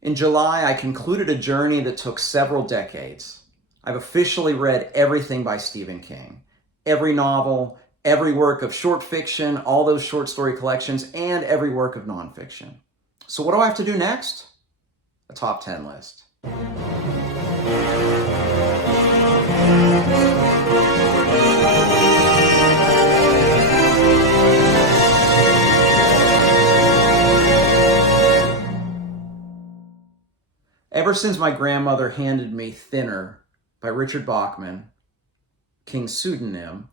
In July, I concluded a journey that took several decades. I've officially read everything by Stephen King. Every novel, every work of short fiction, all those short story collections, and every work of nonfiction. So what do I have to do next? A top 10 list. Ever since my grandmother handed me Thinner by Richard Bachman, King's pseudonym,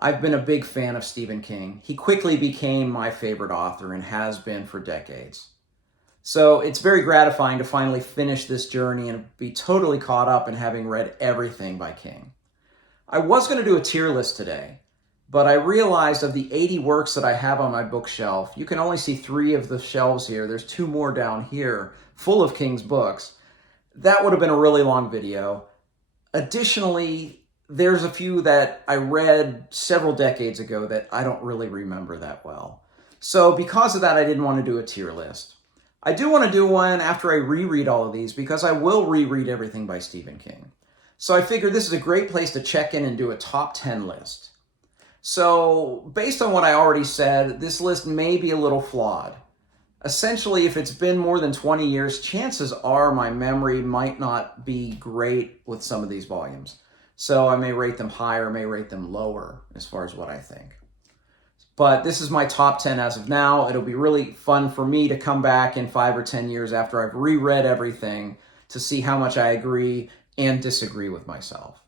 I've been a big fan of Stephen King. He quickly became my favorite author and has been for decades. So it's very gratifying to finally finish this journey and be totally caught up in having read everything by King. I was going to do a tier list today, but I realized of the 80 works that I have on my bookshelf, you can only see 3 of the shelves here. There's 2 more down here full of King's books. That would have been a really long video. Additionally, there's a few that I read several decades ago that I don't really remember that well. So because of that, I didn't want to do a tier list. I do want to do one after I reread all of these because I will reread everything by Stephen King. So I figured this is a great place to check in and do a top 10 list. So based on what I already said, this list may be a little flawed. Essentially, if it's been more than 20 years, chances are my memory might not be great with some of these volumes. So I may rate them higher, may rate them lower as far as what I think. But this is my top 10 as of now. It'll be really fun for me to come back in 5 or 10 years after I've reread everything to see how much I agree and disagree with myself.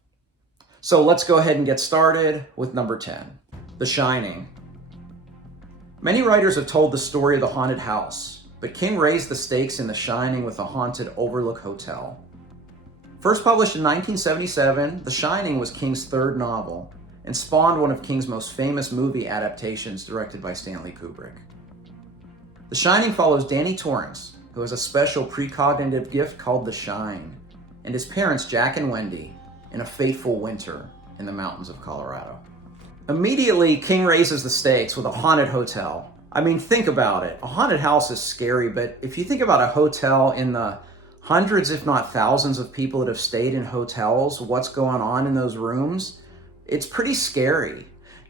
So let's go ahead and get started with number 10, The Shining. Many writers have told the story of the haunted house, but King raised the stakes in The Shining with a haunted Overlook Hotel. First published in 1977, The Shining was King's 3rd novel and spawned one of King's most famous movie adaptations directed by Stanley Kubrick. The Shining follows Danny Torrance, who has a special precognitive gift called the Shine, and his parents Jack and Wendy in a fateful winter in the mountains of Colorado. Immediately, King raises the stakes with a haunted hotel. I mean, think about it. A haunted house is scary, but if you think about a hotel in the hundreds, if not thousands of people that have stayed in hotels, what's going on in those rooms, it's pretty scary.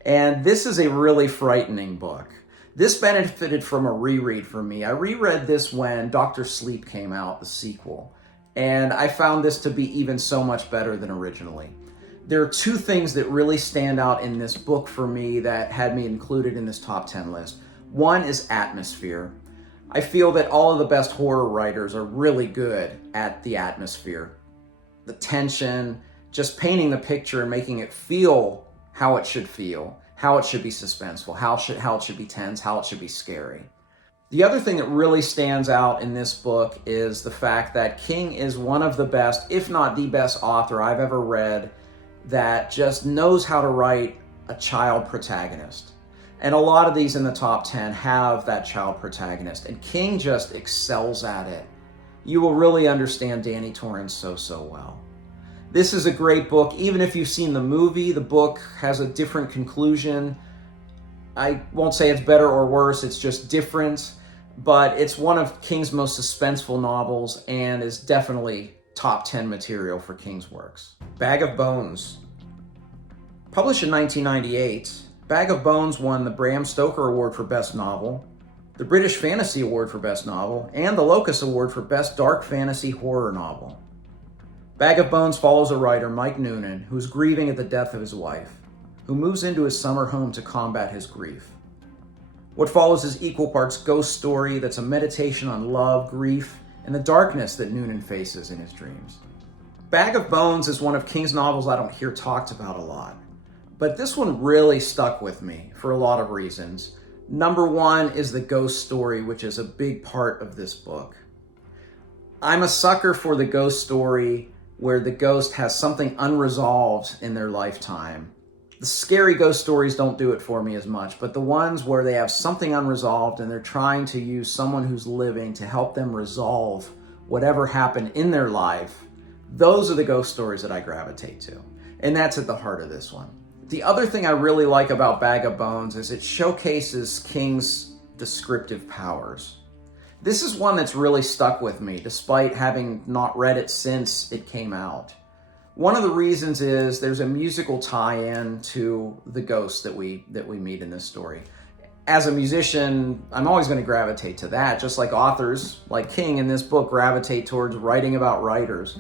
And this is a really frightening book. This benefited from a reread for me. I reread this when Dr. Sleep came out, the sequel, and I found this to be even so much better than originally. There are 2 things that really stand out in this book for me that had me included in this top 10 list. One is atmosphere. I feel that all of the best horror writers are really good at the atmosphere. The tension, just painting the picture and making it feel how it should feel, how it should be suspenseful, how it should be tense, how it should be scary. The other thing that really stands out in this book is the fact that King is one of the best, if not the best author I've ever read that just knows how to write a child protagonist. And a lot of these in the top 10 have that child protagonist, and King just excels at it. You will really understand Danny Torrance so well. This is a great book. Even if you've seen the movie, the book has a different conclusion. I won't say it's better or worse, it's just different, but it's one of King's most suspenseful novels and is definitely top 10 material for King's works. Bag of Bones. Published in 1998, Bag of Bones won the Bram Stoker Award for Best Novel, the British Fantasy Award for Best Novel, and the Locus Award for Best Dark Fantasy Horror Novel. Bag of Bones follows a writer, Mike Noonan, who is grieving at the death of his wife, who moves into his summer home to combat his grief. What follows is equal parts ghost story that's a meditation on love, grief, and the darkness that Noonan faces in his dreams. Bag of Bones is one of King's novels I don't hear talked about a lot, but this one really stuck with me for a lot of reasons. Number 1 is the ghost story, which is a big part of this book. I'm a sucker for the ghost story where the ghost has something unresolved in their lifetime. The scary ghost stories don't do it for me as much, but the ones where they have something unresolved and they're trying to use someone who's living to help them resolve whatever happened in their life, those are the ghost stories that I gravitate to. And that's at the heart of this one. The other thing I really like about Bag of Bones is it showcases King's descriptive powers. This is one that's really stuck with me, despite having not read it since it came out. One of the reasons is there's a musical tie-in to the ghost that we meet in this story. As a musician, I'm always going to gravitate to that, just like authors like King in this book gravitate towards writing about writers.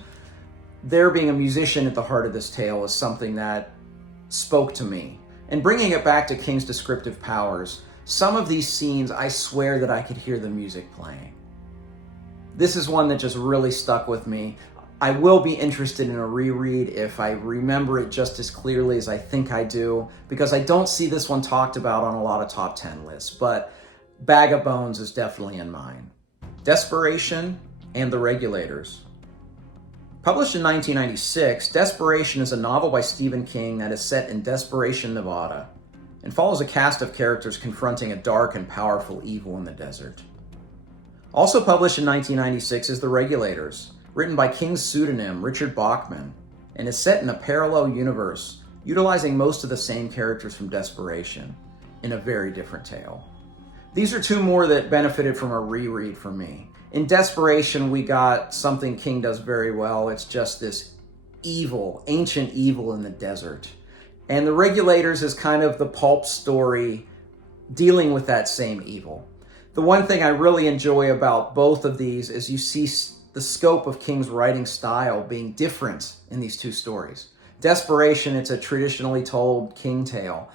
There being a musician at the heart of this tale is something that spoke to me. And bringing it back to King's descriptive powers, some of these scenes, I swear that I could hear the music playing. This is one that just really stuck with me. I will be interested in a reread if I remember it just as clearly as I think I do, because I don't see this one talked about on a lot of top 10 lists, but Bag of Bones is definitely in mine. Desperation and the Regulators. Published in 1996, Desperation is a novel by Stephen King that is set in Desperation, Nevada, and follows a cast of characters confronting a dark and powerful evil in the desert. Also published in 1996 is The Regulators, written by King's pseudonym Richard Bachman, and is set in a parallel universe, utilizing most of the same characters from Desperation, in a very different tale. These are two more that benefited from a reread for me. In Desperation, we got something King does very well. It's just this evil, ancient evil in the desert. And The Regulators is kind of the pulp story dealing with that same evil. The one thing I really enjoy about both of these is you see the scope of King's writing style being different in these two stories. Desperation, it's a traditionally told King tale.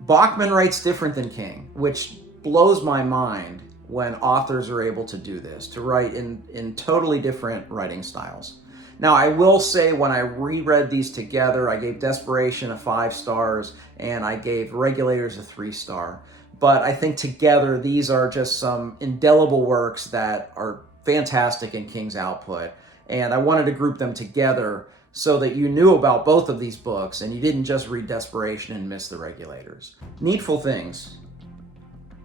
Bachman writes different than King, which blows my mind when authors are able to do this, to write in totally different writing styles. Now, I will say when I reread these together, I gave Desperation a 5 stars and I gave Regulators a 3-star. But I think together, these are just some indelible works that are fantastic in King's output. And I wanted to group them together so that you knew about both of these books and you didn't just read Desperation and miss The Regulators. Needful Things.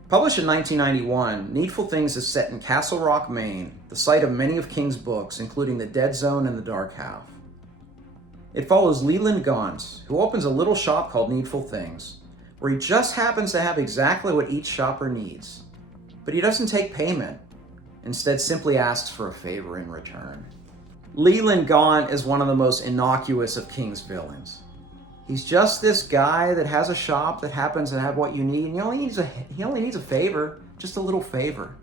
Published in 1991, Needful Things is set in Castle Rock, Maine, the site of many of King's books, including The Dead Zone and The Dark Half. It follows Leland Gaunt, who opens a little shop called Needful Things, where he just happens to have exactly what each shopper needs. But he doesn't take payment, instead simply asks for a favor in return. Leland Gaunt is one of the most innocuous of King's villains. He's just this guy that has a shop that happens to have what you need, and he only needs a favor, just a little favor.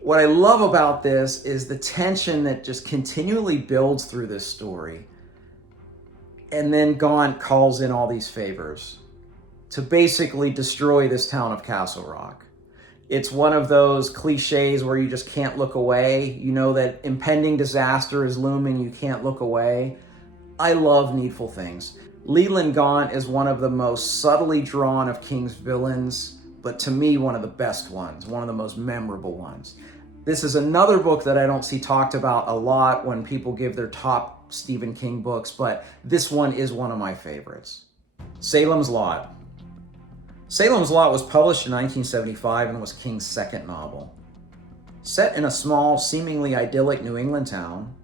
What I love about this is the tension that just continually builds through this story. And then Gaunt calls in all these favors to basically destroy this town of Castle Rock. It's one of those cliches where you just can't look away. You know that impending disaster is looming, you can't look away. I love Needful Things. Leland Gaunt is one of the most subtly drawn of King's villains, but to me, one of the best ones, one of the most memorable ones. This is another book that I don't see talked about a lot when people give their top Stephen King books, but this one is one of my favorites. Salem's Lot. Salem's Lot was published in 1975 and was King's second novel. Set in a small, seemingly idyllic New England town,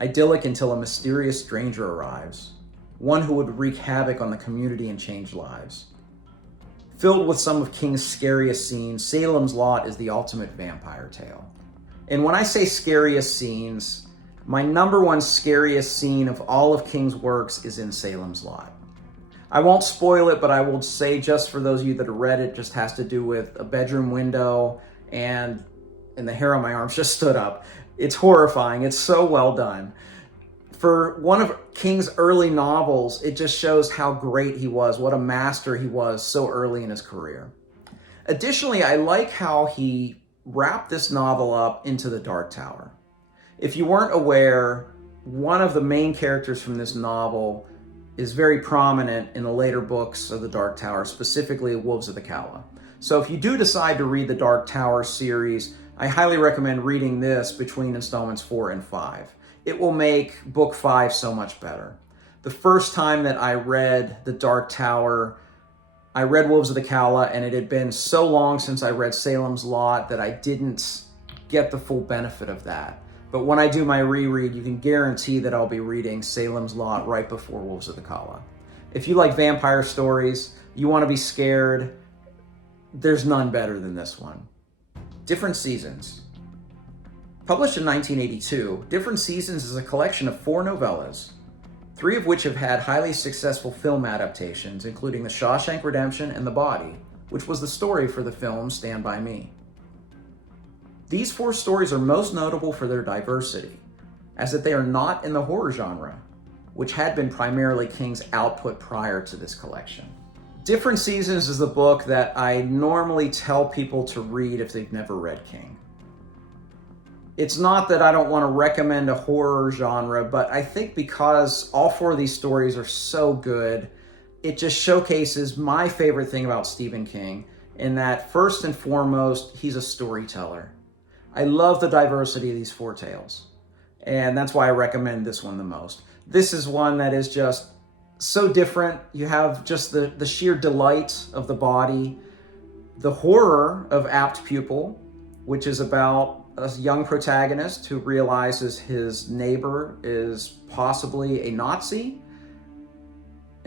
idyllic until a mysterious stranger arrives, one who would wreak havoc on the community and change lives. Filled with some of King's scariest scenes, Salem's Lot is the ultimate vampire tale. And when I say scariest scenes, my number one scariest scene of all of King's works is in Salem's Lot. I won't spoil it, but I will say, just for those of you that have read it, just has to do with a bedroom window and the hair on my arms just stood up. It's horrifying. It's so well done. For one of King's early novels, it just shows how great he was, what a master he was so early in his career. Additionally, I like how he wrapped this novel up into the Dark Tower. If you weren't aware, one of the main characters from this novel is very prominent in the later books of the Dark Tower, specifically Wolves of the Calla. So if you do decide to read the Dark Tower series, I highly recommend reading this between installments 4 and 5. It will make book 5 so much better. The first time that I read The Dark Tower, I read Wolves of the Calla, and it had been so long since I read Salem's Lot that I didn't get the full benefit of that. But when I do my reread, you can guarantee that I'll be reading Salem's Lot right before Wolves of the Calla. If you like vampire stories, you want to be scared, there's none better than this one. Different Seasons. Published in 1982, Different Seasons is a collection of 4 novellas, 3 of which have had highly successful film adaptations, including The Shawshank Redemption and The Body, which was the story for the film Stand By Me. These 4 stories are most notable for their diversity, as that they are not in the horror genre, which had been primarily King's output prior to this collection. Different Seasons is the book that I normally tell people to read if they've never read King. It's not that I don't want to recommend a horror genre, but I think because all 4 of these stories are so good, it just showcases my favorite thing about Stephen King, in that first and foremost, he's a storyteller. I love the diversity of these 4 tales, and that's why I recommend this one the most. This is one that is just so different. You have just the sheer delight of The Body, the horror of Apt Pupil, which is about a young protagonist who realizes his neighbor is possibly a Nazi.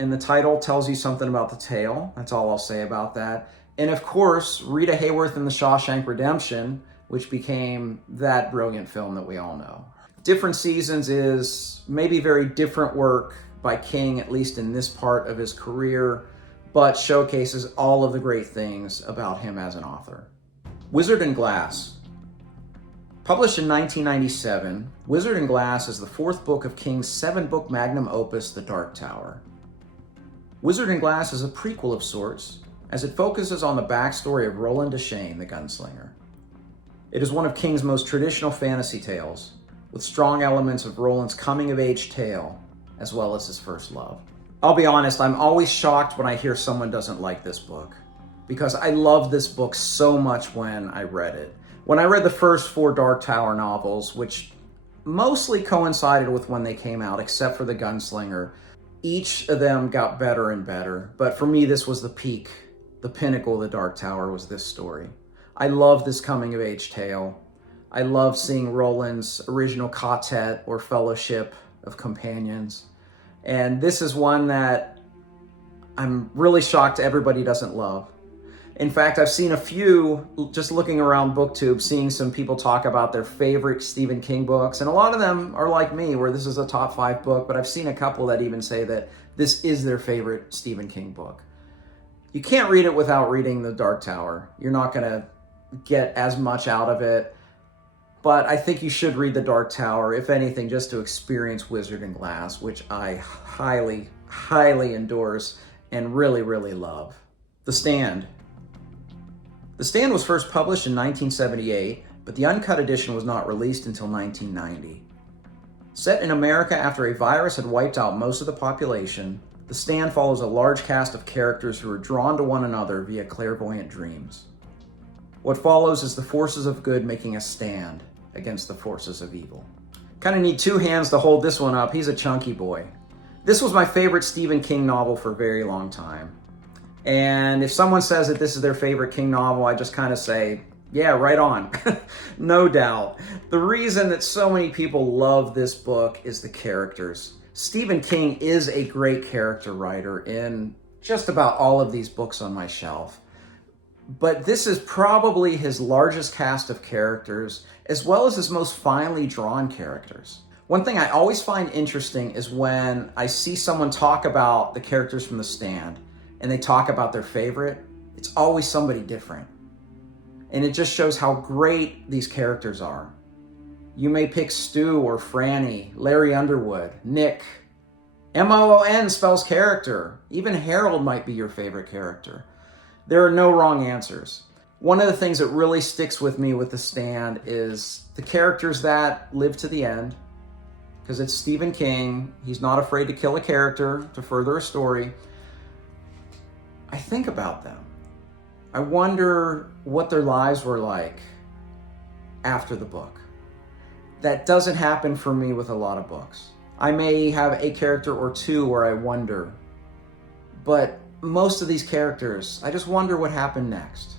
And the title tells you something about the tale. That's all I'll say about that. And of course, Rita Hayworth in The Shawshank Redemption, which became that brilliant film that we all know. Different Seasons is maybe very different work by King, at least in this part of his career, but showcases all of the great things about him as an author. Wizard and Glass. Published in 1997, Wizard and Glass is the 4th book of King's 7-book magnum opus, The Dark Tower. Wizard and Glass is a prequel of sorts, as it focuses on the backstory of Roland Deschain, the gunslinger. It is one of King's most traditional fantasy tales, with strong elements of Roland's coming-of-age tale, as well as his first love. I'll be honest, I'm always shocked when I hear someone doesn't like this book, because I loved this book so much when I read it. When I read the first 4 Dark Tower novels, which mostly coincided with when they came out, except for The Gunslinger, each of them got better and better. But for me, this was the peak, the pinnacle of The Dark Tower was this story. I love this coming-of-age tale. I love seeing Roland's original quartet or fellowship of companions. And this is one that I'm really shocked everybody doesn't love. In fact, I've seen a few, just looking around BookTube, seeing some people talk about their favorite Stephen King books. And a lot of them are like me, where this is a top 5 book, but I've seen a couple that even say that this is their favorite Stephen King book. You can't read it without reading The Dark Tower. You're not going to get as much out of it. But I think you should read The Dark Tower, if anything, just to experience Wizard and Glass, which I highly, highly endorse and really, really love. The Stand. The Stand was first published in 1978, but the uncut edition was not released until 1990. Set in America after a virus had wiped out most of the population, The Stand follows a large cast of characters who are drawn to one another via clairvoyant dreams. What follows is the forces of good making a stand against the forces of evil. Kind of need 2 hands to hold this one up. He's a chunky boy. This was my favorite Stephen King novel for a very long time. And if someone says that this is their favorite King novel, I just kind of say, yeah, right on. No doubt. The reason that so many people love this book is the characters. Stephen King is a great character writer in just about all of these books on my shelf. But this is probably his largest cast of characters, as well as his most finely drawn characters. One thing I always find interesting is when I see someone talk about the characters from The Stand, and they talk about their favorite, it's always somebody different. And it just shows how great these characters are. You may pick Stu or Franny, Larry Underwood, Nick. M-O-O-N spells character. Even Harold might be your favorite character. There are no wrong answers. One of the things that really sticks with me with The Stand is the characters that live to the end, because it's Stephen King. He's not afraid to kill a character to further a story. I think about them. I wonder what their lives were like after the book. That doesn't happen for me with a lot of books. I may have a character or 2 where I wonder, but most of these characters, I just wonder what happened next.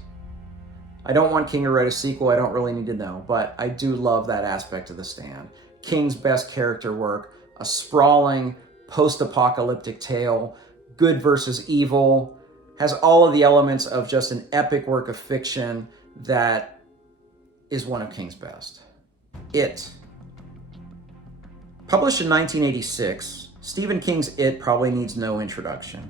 I don't want King to write a sequel, I don't really need to know, but I do love that aspect of The Stand. King's best character work, a sprawling, post-apocalyptic tale, good versus evil, has all of the elements of just an epic work of fiction that is one of King's best. It. Published in 1986, Stephen King's It probably needs no introduction.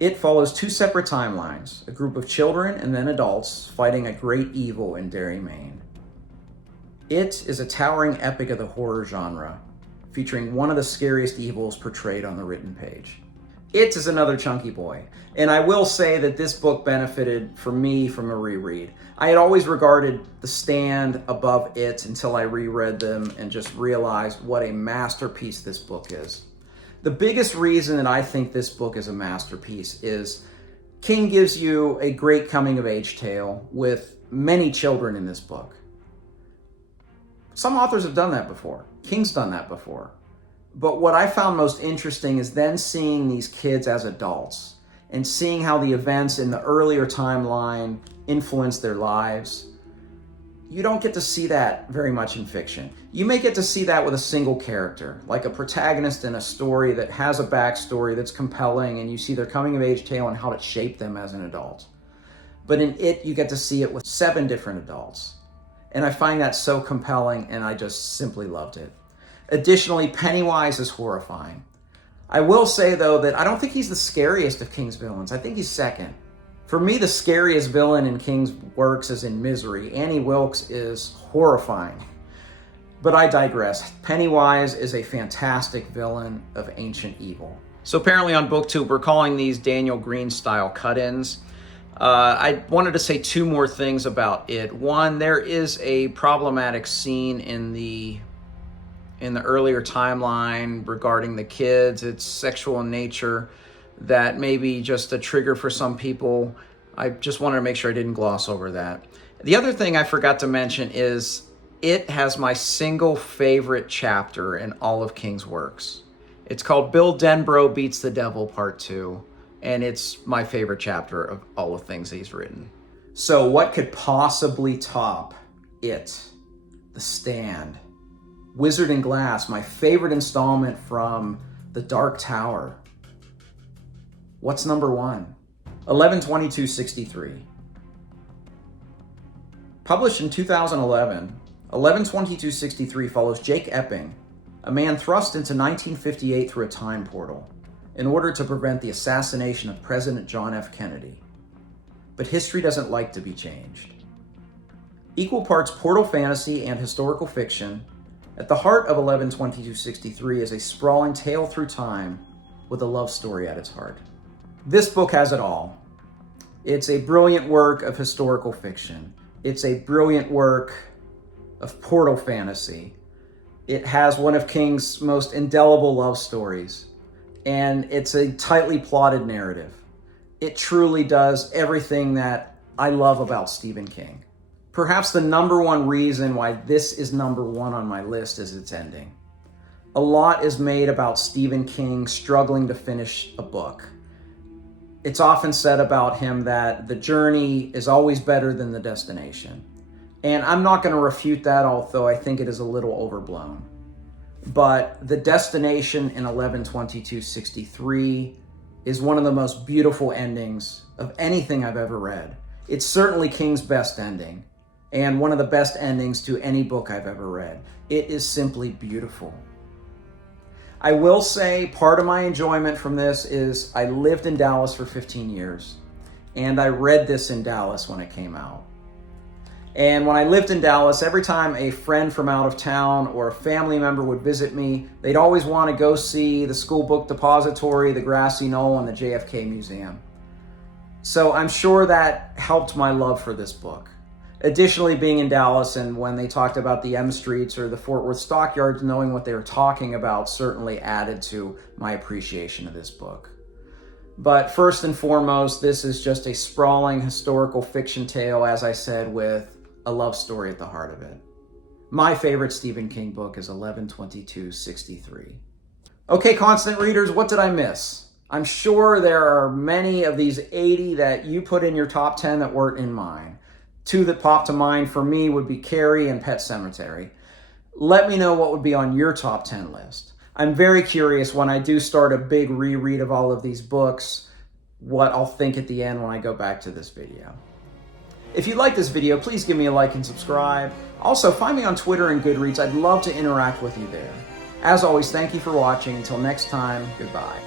It follows two separate timelines, a group of children and then adults fighting a great evil in Derry, Maine. It is a towering epic of the horror genre, featuring one of the scariest evils portrayed on the written page. It is another chunky boy, and I will say that this book benefited for me from a reread. I had always regarded The Stand above It until I reread them and just realized what a masterpiece this book is. The biggest reason that I think this book is a masterpiece is King gives you a great coming-of-age tale with many children in this book. Some authors have done that before. King's done that before. But what I found most interesting is then seeing these kids as adults and seeing how the events in the earlier timeline influence their lives. You don't get to see that very much in fiction. You may get to see that with a single character, like a protagonist in a story that has a backstory that's compelling and you see their coming of age tale and how it shaped them as an adult. But in It, you get to see it with 7 different adults. And I find that so compelling and I just simply loved it. Additionally, Pennywise is horrifying. I will say, though, that I don't think he's the scariest of King's villains. I think he's second. For me, the scariest villain in King's works is in Misery. Annie Wilkes is horrifying. But I digress. Pennywise is a fantastic villain of ancient evil. So apparently on BookTube, we're calling these Daniel Green style cut-ins. I wanted to say 2 more things about it. One, there is a problematic scene in the earlier timeline regarding the kids. It's sexual in nature that may be just a trigger for some people. I just wanted to make sure I didn't gloss over that. The other thing I forgot to mention is It has my single favorite chapter in all of King's works. It's called Bill Denbrough Beats the Devil Part 2, and it's my favorite chapter of all the things he's written. So what could possibly top It? The Stand. Wizard and Glass, my favorite installment from The Dark Tower. What's number 1? 11/22/63. Published in 2011, 11/22/63 follows Jake Epping, a man thrust into 1958 through a time portal in order to prevent the assassination of President John F. Kennedy. But history doesn't like to be changed. Equal parts portal fantasy and historical fiction, at the heart of 11/22/63 is a sprawling tale through time with a love story at its heart. This book has it all. It's a brilliant work of historical fiction. It's a brilliant work of portal fantasy. It has one of King's most indelible love stories, and it's a tightly plotted narrative. It truly does everything that I love about Stephen King. Perhaps the number one reason why this is number 1 on my list is its ending. A lot is made about Stephen King struggling to finish a book. It's often said about him that the journey is always better than the destination. And I'm not going to refute that, although I think it is a little overblown. But the destination in 11/22/63 is one of the most beautiful endings of anything I've ever read. It's certainly King's best ending, and one of the best endings to any book I've ever read. It is simply beautiful. I will say part of my enjoyment from this is I lived in Dallas for 15 years, and I read this in Dallas when it came out. And when I lived in Dallas, every time a friend from out of town or a family member would visit me, they'd always want to go see the School Book Depository, the Grassy Knoll, and the JFK Museum. So I'm sure that helped my love for this book. Additionally, being in Dallas and when they talked about the M Streets or the Fort Worth Stockyards, knowing what they were talking about certainly added to my appreciation of this book. But first and foremost, this is just a sprawling historical fiction tale, as I said, with a love story at the heart of it. My favorite Stephen King book is 11/22/63. Okay, constant readers, what did I miss? I'm sure there are many of these 80 that you put in your top 10 that weren't in mine. 2 that pop to mind for me would be Carrie and Pet Sematary. Let me know what would be on your top 10 list. I'm very curious when I do start a big reread of all of these books, what I'll think at the end when I go back to this video. If you like this video, please give me a like and subscribe. Also, find me on Twitter and Goodreads. I'd love to interact with you there. As always, thank you for watching. Until next time, goodbye.